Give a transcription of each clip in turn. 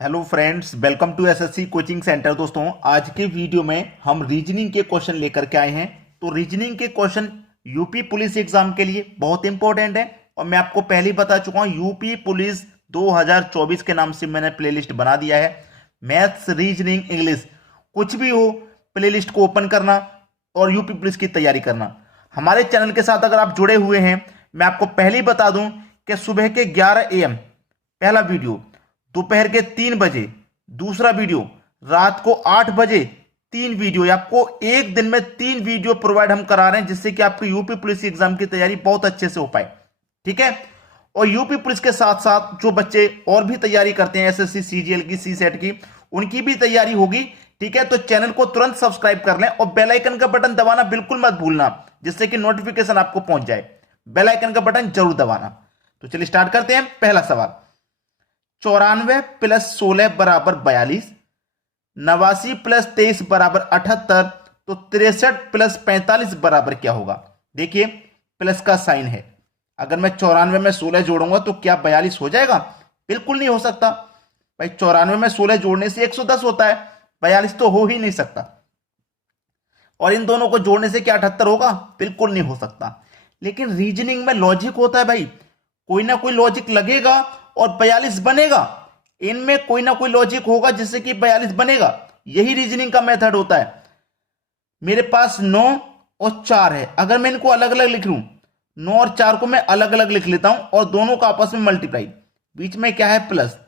Hello friends, welcome to SSC coaching centre. दोस्तों, आज के वीडियो में हम रीजनिंग के क्वेश्चन लेकर के आए हैं। तो रीजनिंग के क्वेश्चन यूपी पुलिस एग्जाम के लिए बहुत इंपॉर्टेंट है और मैं आपको पहले ही बता चुका हूं, यूपी पुलिस 2024 के नाम से मैंने प्लेलिस्ट बना दिया है। मैथ्स, रीजनिंग, इंग्लिश, कुछ भी हो, प्लेलिस्ट को ओपन करना और यूपी पुलिस की तैयारी करना। हमारे चैनल के साथ अगर आप जुड़े हुए हैं, मैं आपको पहले ही बता दूं कि सुबह के 11 AM पहला वीडियो, दोपहर के 3 बजे दूसरा वीडियो, रात को 8 बजे 3 वीडियो, आपको एक दिन में 3 वीडियो प्रोवाइड हम करा रहे हैं, जिससे कि आपकी यूपी पुलिस एग्जाम की तैयारी बहुत अच्छे से हो पाए। ठीक है। और यूपी पुलिस के साथ साथ जो बच्चे और भी तैयारी करते हैं, एसएससी सीजीएल की, सी सेट की, उनकी भी तैयारी होगी। ठीक है। तो चैनल को तुरंत सब्सक्राइब कर लें और बेल आइकन का बटन दबाना बिल्कुल मत भूलना, जिससे कि नोटिफिकेशन आपको पहुंच जाए। बेल आइकन का बटन जरूर दबाना। तो चलिए स्टार्ट करते हैं। पहला सवाल, 94 प्लस 16 बराबर 42, 89 प्लस 23 बराबर 78, तो 63 प्लस 45 बराबर क्या होगा? देखिए, प्लस का साइन है। अगर मैं 94 में 16 जोड़ूंगा तो क्या 42 हो जाएगा? बिल्कुल नहीं हो सकता भाई। 94 में 16 जोड़ने से 110 होता है, 42 तो हो ही नहीं सकता। और इन दोनों को जोड़ने से क्या 78 होगा? बिल्कुल नहीं हो सकता। लेकिन रीजनिंग में लॉजिक होता है भाई, कोई ना कोई लॉजिक लगेगा और 42 बनेगा। इनमें कोई ना कोई लॉजिक होगा जिससे कि 42 बनेगा। यही रीजनिंग का मेथड होता है। मेरे पास 9 और 4 है, अगर मैं इनको अलग अलग लिख लूं, 9 और 4 को मैं अलग अलग लिख लेता हूं और दोनों का आपस में मल्टीप्लाई, बीच में क्या है? प्लस।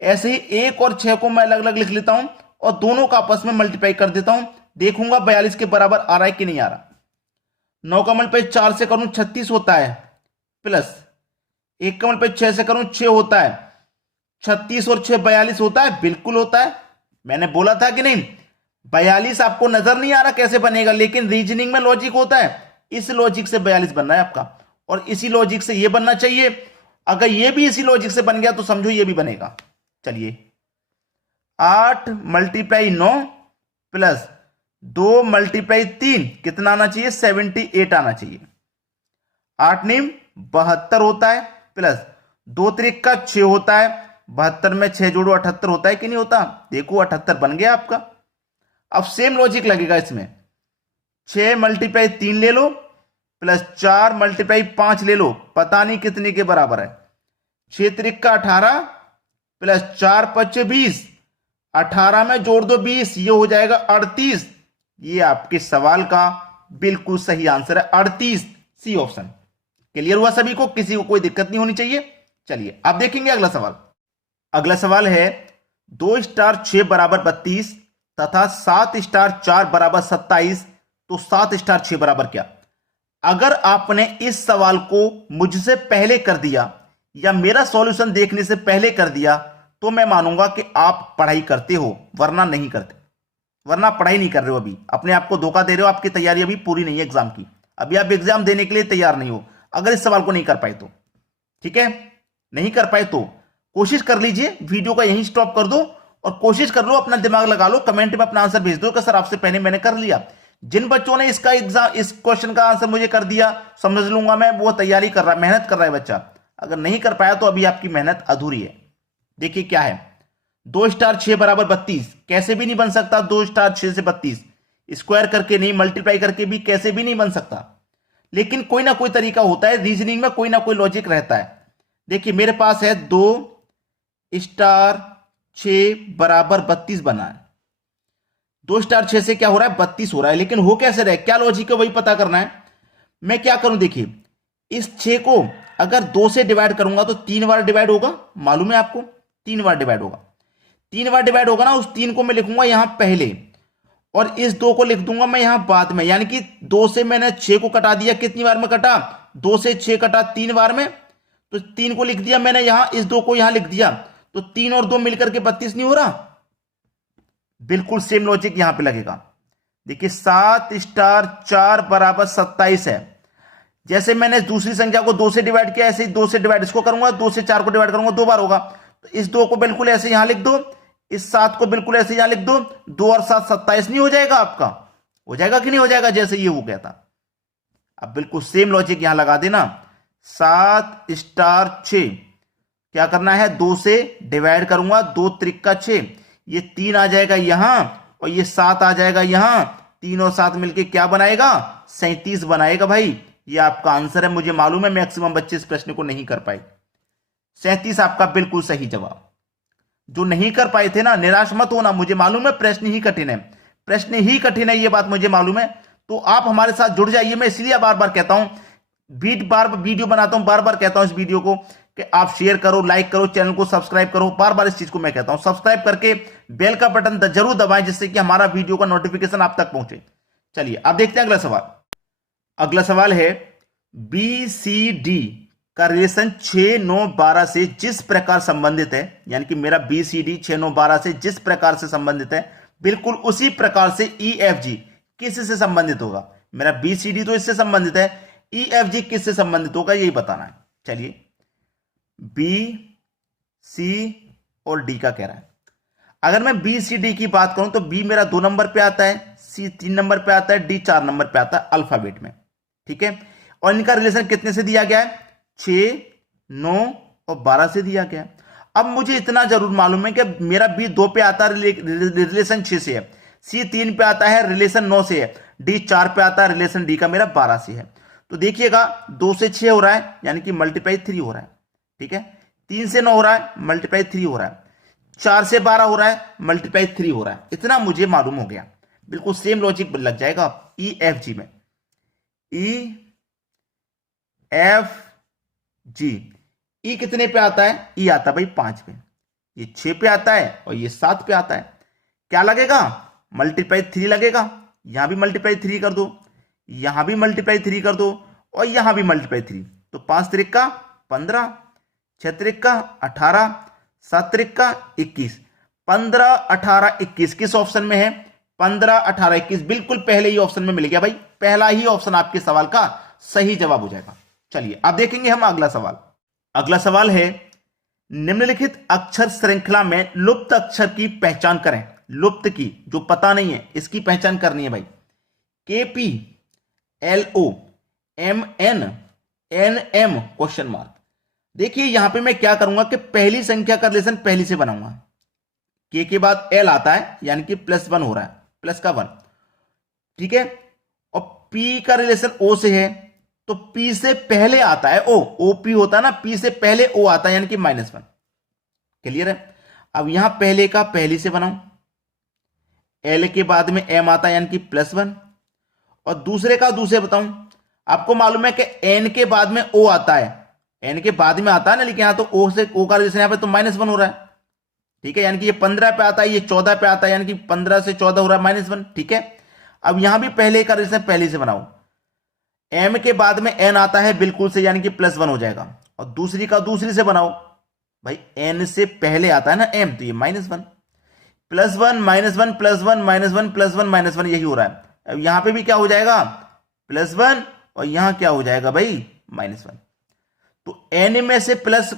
ऐसे ही 1 और 6 को मैं अलग अलग लिख लेता हूं और दोनों का आपस में मल्टीप्लाई कर देता हूं। देखूंगा 42 के बराबर आ रहा है कि नहीं आ रहा। 9 का मल्टीप्लाई 4 से करूं 36 होता है, प्लस 1 का मल्टीप्लाई 6 से करूं 6 होता है, 36 और 6 42 होता है, बिल्कुल होता है। मैंने बोला था कि नहीं? 42 आपको नजर नहीं आ रहा कैसे बनेगा, लेकिन रीजनिंग में लॉजिक होता है। इस लॉजिक से 42 बनना है आपका और इसी लॉजिक से ये बनना चाहिए। अगर ये भी इसी लॉजिक से बन गया तो समझो ये भी बनेगा। चलिए, 8 मल्टीप्लाई 9 प्लस 2 मल्टीप्लाई 3 कितना आना चाहिए? 78 आना चाहिए। 8 नीम 72 होता है, प्लस 2 त्रिक का 6 होता है, 72 में 6 जोड़ो 78 होता है कि नहीं होता? देखो 78 बन गया आपका। अब सेम लॉजिक लगेगा इसमें, 6 मल्टीप्लाई 3 ले लो प्लस 4 मल्टीप्लाई 5 ले लो, पता नहीं कितने के बराबर है। 6 त्रिक का 18 प्लस 4 पच्चे 20, 18 में जोड़ दो 20, ये हो जाएगा 38। ये आपके सवाल का बिल्कुल सही आंसर है, 38, सी ऑप्शन। क्लियर हुआ सभी को? किसी को कोई दिक्कत नहीं होनी चाहिए। चलिए अब देखेंगे अगला सवाल। अगला सवाल है, 2 स्टार 6 बराबर 32 तथा 7 स्टार 4 बराबर 27, तो 7 स्टार 6 बराबर क्या? अगर आपने इस सवाल को मुझसे पहले कर दिया या मेरा सॉल्यूशन देखने से पहले कर दिया तो मैं मानूंगा कि आप पढ़ाई करते हो, वरना नहीं करते। वरना पढ़ाई नहीं कर रहे हो, अभी अपने आप को धोखा दे रहे हो। आपकी तैयारी अभी पूरी नहीं है एग्जाम की, अभी आप एग्जाम देने के लिए तैयार नहीं हो अगर इस सवाल को नहीं कर पाए तो। ठीक है, नहीं कर पाए तो कोशिश कर लीजिए, वीडियो का यहीं स्टॉप कर दो और कोशिश कर लो, अपना दिमाग लगा लो, कमेंट में अपना आंसर भेज दो कि सर आपसे पहले मैंने कर लिया। जिन बच्चों ने इसका एग्जाम, इस क्वेश्चन का आंसर मुझे कर दिया, समझ लूंगा मैं, वो तैयारी कर रहा है, मेहनत कर रहा है बच्चा। अगर नहीं कर पाया तो अभी आपकी मेहनत अधूरी है। देखिए क्या है, 2 स्टार 6 बराबर 32 कैसे भी नहीं बन सकता। 2 स्टार 6 से 32 स्क्वायर करके नहीं, मल्टीप्लाई करके भी कैसे भी नहीं बन सकता। लेकिन कोई ना कोई तरीका होता है, रीजनिंग में कोई ना कोई लॉजिक रहता है। देखिए मेरे पास है 2 स्टार 6 बराबर 32 बना है। 2 स्टार 6 से क्या हो रहा है? 32 हो रहा है, लेकिन हो कैसे रहा है, क्या लॉजिक है, वही पता करना है। मैं क्या करूं, देखिए इस 6 को अगर 2 से डिवाइड करूंगा तो 3 बार डिवाइड होगा, मालूम है आपको? 3 बार डिवाइड होगा। 3 बार डिवाइड होगा ना, उस 3 को मैं लिखूंगा यहां पहले और इस 2 को लिख दूंगा मैं यहां बाद में। यानी कि 2 से मैंने 6 को कटा दिया, कितनी बार में कटा? 2 से 6 कटा 3 बार में, तो 3 को लिख दिया मैंने यहां, इस 2 को यहां लिख दिया, तो 3 और 2 मिलकर के 32 नहीं हो रहा? बिल्कुल सेम लॉजिक यहां पे लगेगा। देखिए 7 स्टार 4 बराबर 27 है। जैसे मैंने दूसरी संख्या को 2 से डिवाइड किया, ऐसे ही 2 से डिवाइड इसको करूंगा, 2 से 4 को डिवाइड करूंगा, 2 बार होगा। तो इस 2 को बिल्कुल ऐसे यहां लिख दो, इस 7 को बिल्कुल ऐसे यहां लिख दो, 2 और 7 27 नहीं हो जाएगा आपका? हो जाएगा कि नहीं हो जाएगा, जैसे ये हो गया था। अब बिल्कुल सेम लॉजिक यहां लगा देना, 7 स्टार 6 क्या करना है, 2 से डिवाइड करूंगा, 2 त्रिका 6, ये 3 आ जाएगा यहां और ये 7 आ जाएगा यहां, 3 और 7 मिलके क्या बनाएगा, 37 बनाएगा भाई। ये आपका आंसर है। मुझे मालूम है मैक्सिमम बच्चे इस प्रश्न को नहीं कर पाए। 37 आपका बिल्कुल सही जवाब। जो नहीं कर पाए थे ना, निराश मत होना, मुझे मालूम है प्रश्न ही कठिन है, प्रश्न ही कठिन है, ये बात मुझे मालूम है। तो आप हमारे साथ जुड़ जाइए। मैं इसलिए बार बार कहता हूं, बार वीडियो बनाता हूं, बार बार कहता हूं इस वीडियो को कि आप शेयर करो, लाइक करो, चैनल को सब्सक्राइब करो। बार बार इस चीज को मैं कहता हूं, सब्सक्राइब करके बेल का बटन जरूर दबाएं, जिससे कि हमारा वीडियो का नोटिफिकेशन आप तक पहुंचे। चलिए अब देखते हैं अगला सवाल। अगला सवाल है, बी सी डी का रिलेशन 6, 9, 12 से जिस प्रकार संबंधित है, यानी कि मेरा बी सी डी 6, 9, 12 से जिस प्रकार से संबंधित है, बिल्कुल उसी प्रकार से ई एफ जी किससे संबंधित होगा। मेरा बी सी डी तो इससे संबंधित है, ई एफ जी किससे संबंधित होगा, यही बताना है। चलिए, बी सी और डी का कह रहा है। अगर मैं बी सी डी की बात करूं तो बी मेरा 2 नंबर पे आता है, सी 3 नंबर पे आता है, डी 4 नंबर पे आता है अल्फाबेट में, ठीक है। और इनका रिलेशन कितने से दिया गया है, 6, 9 और 12 से दिया गया। अब मुझे इतना जरूर मालूम है कि मेरा बी 2 पे आता है, रिलेशन 6 से है, सी 3 पे आता है, रिलेशन 9 से है, डी 4 पे आता है, रिलेशन डी का मेरा 12 से है। तो देखिएगा 2 से 6 हो रहा है, यानी कि मल्टीप्लाई 3 हो रहा है, ठीक है। 3 से 9 हो रहा है, मल्टीप्लाई 3 हो रहा है। 4 से 12 हो रहा है, मल्टीप्लाई 3 हो रहा है। इतना मुझे मालूम हो गया, बिल्कुल सेम लॉजिक लग जाएगा ई एफ जी में। ई एफ जी, ई कितने पे आता है, ई आता है भाई 5 पे, ये 6 पे आता है और ये 7 पे आता है। क्या लगेगा, मल्टीप्लाई 3 लगेगा। यहां भी मल्टीप्लाई 3 कर दो, यहां भी मल्टीप्लाई 3 कर दो और यहां भी मल्टीप्लाई 3। तो 5 त्रिका 15, 6 त्रिका 18, 7 त्रिका 21, 15, 18, 21 किस ऑप्शन में है, 15, 18, 21 बिल्कुल पहले ही ऑप्शन में मिल गया भाई। पहला ही ऑप्शन आपके सवाल का सही जवाब हो जाएगा। चलिए अब देखेंगे हम अगला सवाल। अगला सवाल है, निम्नलिखित अक्षर श्रृंखला में लुप्त अक्षर की पहचान करें। लुप्त की, जो पता नहीं है, इसकी पहचान करनी है भाई। K P L O M N N M question mark. देखिए यहां पे मैं क्या करूंगा कि पहली संख्या का रिलेशन पहली से बनाऊंगा। के बाद एल आता है, यानी कि +1 हो रहा है, प्लस का 1, ठीक है। और पी का रिलेशन ओ से है, तो पी से पहले आता है ओ, ओ पी होता है ना, पी से पहले ओ आता है, यानी कि -1। क्लियर है। अब यहां पहले का पहली से बनाऊं, एल के बाद में एम आता है, यानी कि +1। और दूसरे का दूसरे बताऊं, आपको मालूम है कि एन के बाद में ओ आता है, एन के बाद में आता है ना, लेकिन यहां तो ओ से ओ का रिलेशन यहां पे तो -1 हो रहा है, ठीक है। यानी कि ये 15 पे आता है, ये 14 पे आता है, यानी कि 15 से 14 हो रहा है -1, ठीक है। अब यहां भी पहले का रिलेशन पहले से बनाओ, एम के बाद में एन आता है बिल्कुल से, यानी कि +1 हो जाएगा। और दूसरी का दूसरी से बनाओ भाई, एन से पहले आता है ना एम, तो ये -1, +1, -1, +1, -1, +1, -1, यही हो रहा है। अब यहां पे भी क्या हो जाएगा, +1 और यहां क्या हो जाएगा भाई, -1। तो एन में से प्लस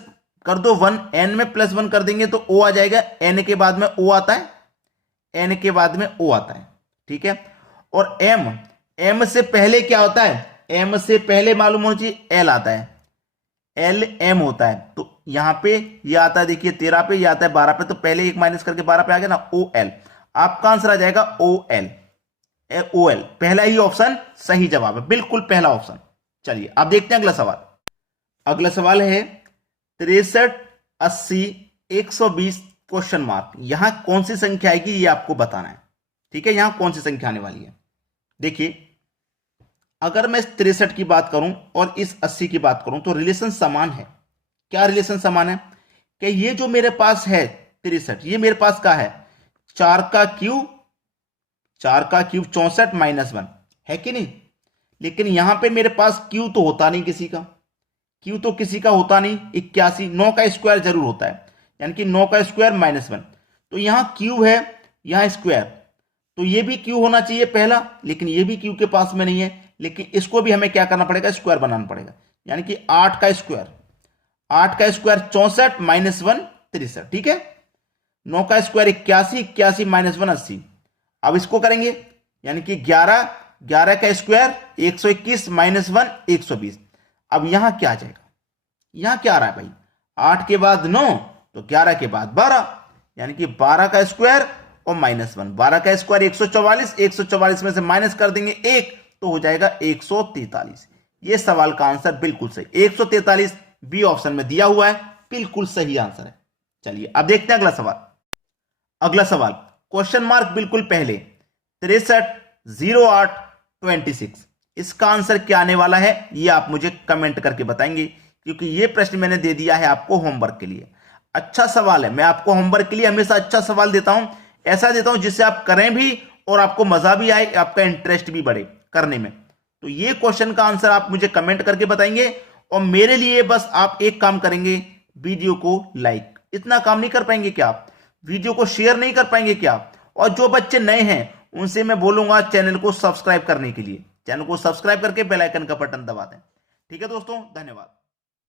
कर दो 1, एन में +1 कर देंगे तो ओ आ जाएगा, एन के बाद में ओ आता है, एन के बाद में ओ आता है, ठीक है। और एम, एम से पहले क्या होता है, एम से पहले मालूम होना चाहिए एल आता है, एल एम होता है। तो यहां पे ये आता है, देखिए 13 पे, ये आता है 12 पे, तो पहले एक माइनस करके 12 पे आ गया ना, ओ एल। आपका आंसर आ जाएगा ओ एल, ओ एल। पहला ही ऑप्शन सही जवाब है, बिल्कुल पहला ऑप्शन। चलिए अब देखते हैं अगला सवाल। अगला सवाल है 63, 80, 120 क्वेश्चन मार्क। यहां कौन सी संख्या आएगी ये आपको बताना है, ठीक है। यहां कौन सी संख्या आने वाली है, देखिए अगर मैं इस 63 की बात करूं और इस 80 की बात करूं तो रिलेशन समान है। क्या रिलेशन समान है, कि ये जो मेरे पास है 63, ये मेरे पास का है 4 का क्यूब 64 -1 है कि नहीं। लेकिन यहां पे मेरे पास क्यू तो होता नहीं किसी का, क्यू तो किसी का होता नहीं। 81, 9 का स्क्वायर जरूर होता है, यानी कि 9 का स्क्वायर -1। तो यहां क्यू है, यहां स्क्वायर, तो ये भी क्यू होना चाहिए पहला, लेकिन ये भी क्यू के पास में नहीं है। लेकिन इसको भी हमें क्या करना पड़ेगा, स्क्वायर बनाना पड़ेगा, यानी कि 8 का स्क्वायर 64 -1 63, ठीक है। 9 का स्क्वायर 81, 81 -1 80। अब इसको करेंगे, यानी कि 11 का स्क्वायर 121 -1 120। अब यहां क्या आ जाएगा, यहां क्या आ रहा है भाई, 8 के बाद 9 तो 11 के बाद 12, यानी कि 12 का स्क्वायर और -1। 12 का स्क्वायर 144, 144 में से माइनस कर देंगे 1 तो हो जाएगा 143। ये सवाल का आंसर बिल्कुल सही 143 बी ऑप्शन में दिया हुआ है, बिल्कुल सही आंसर है। चलिए अब देखते हैं अगला सवाल। अगला सवाल क्वेश्चन मार्क बिल्कुल पहले 630826, इसका आंसर क्या आने वाला है ये आप मुझे कमेंट करके बताएंगे, क्योंकि ये प्रश्न मैंने दे दिया है आपको होमवर्क के लिए। अच्छा सवाल है, मैं आपको होमवर्क के लिए हमेशा अच्छा सवाल देता हूं, ऐसा देता हूं जिससे आप करें भी और आपको मजा भी आए, आपका इंटरेस्ट भी बढ़े करने में। तो ये क्वेश्चन का आंसर आप मुझे कमेंट करके बताएंगे, और मेरे लिए बस आप एक काम करेंगे, वीडियो को लाइक। इतना काम नहीं कर पाएंगे क्या आप? वीडियो को शेयर नहीं कर पाएंगे क्या? और जो बच्चे नए हैं उनसे मैं बोलूंगा चैनल को सब्सक्राइब करने के लिए, चैनल को सब्सक्राइब करके बेल आइकन का बटन दबा दें। ठीक है दोस्तों, धन्यवाद।